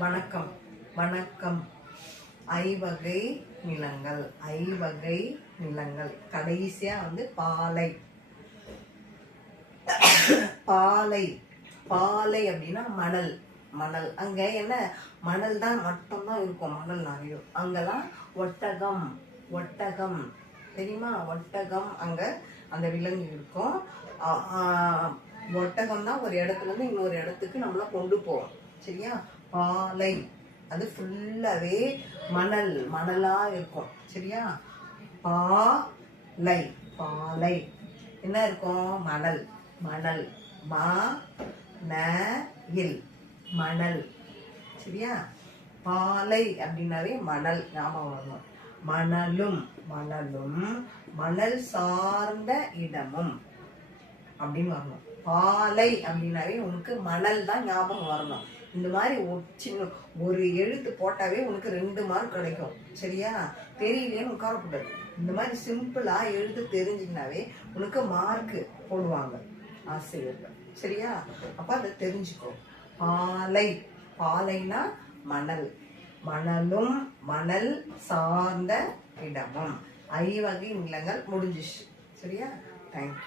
வணக்கம் வணக்கம். ஐவகை நிலங்கள், ஐவகை நிலங்கள். கடைசியா பாலை. பாலை பாலை அப்படின்னா மணல். மணல் அங்க என்ன மணல் தான் மட்டும்தான் இருக்கும். மணல் நிறைய. அங்கெல்லாம் ஒட்டகம். ஒட்டகம் தெரியுமா? ஒட்டகம் அங்க அந்த விலங்கு இருக்கும். ஒட்டகம் தான் ஒரு இடத்துல இருந்து இன்னொரு இடத்துக்கு நம்மள கொண்டு போவோம். சரியா? பாலை அது ஃபுல்லாவே மணல், மணலா இருக்கும். சரியா? பாலை பாலை என்ன இருக்கும்? மணல். மணல் இல் மணல். சரியா? பாலை அப்படின்னாவே மணல் ஞாபகம் வரணும். மணலும் மணலும் மணல் சார்ந்த இடமும் அப்படின்னு வரணும். பாலை அப்படின்னாவே உனக்கு மணல் தான் ஞாபகம் வரணும். இந்த மாதிரி சின்ன ஒரு எழுத்து போட்டாவே உனக்கு 2 மார்க் கிடைக்கும். சரியா? தெரியலேன்னு உட்காரக்கூடாது. இந்த மாதிரி சிம்பிளா எழுத்து தெரிஞ்சுக்கினாவே உனக்கு மார்க் போடுவாங்க ஆசிரியர்கள். சரியா? அப்ப அதை தெரிஞ்சுக்கோ. பாலை பாலைனா மணல். மணலும் மணல் சார்ந்த இடமும். ஐவகை நிலங்கள் முடிஞ்சிச்சு. சரியா? தேங்க்யூ.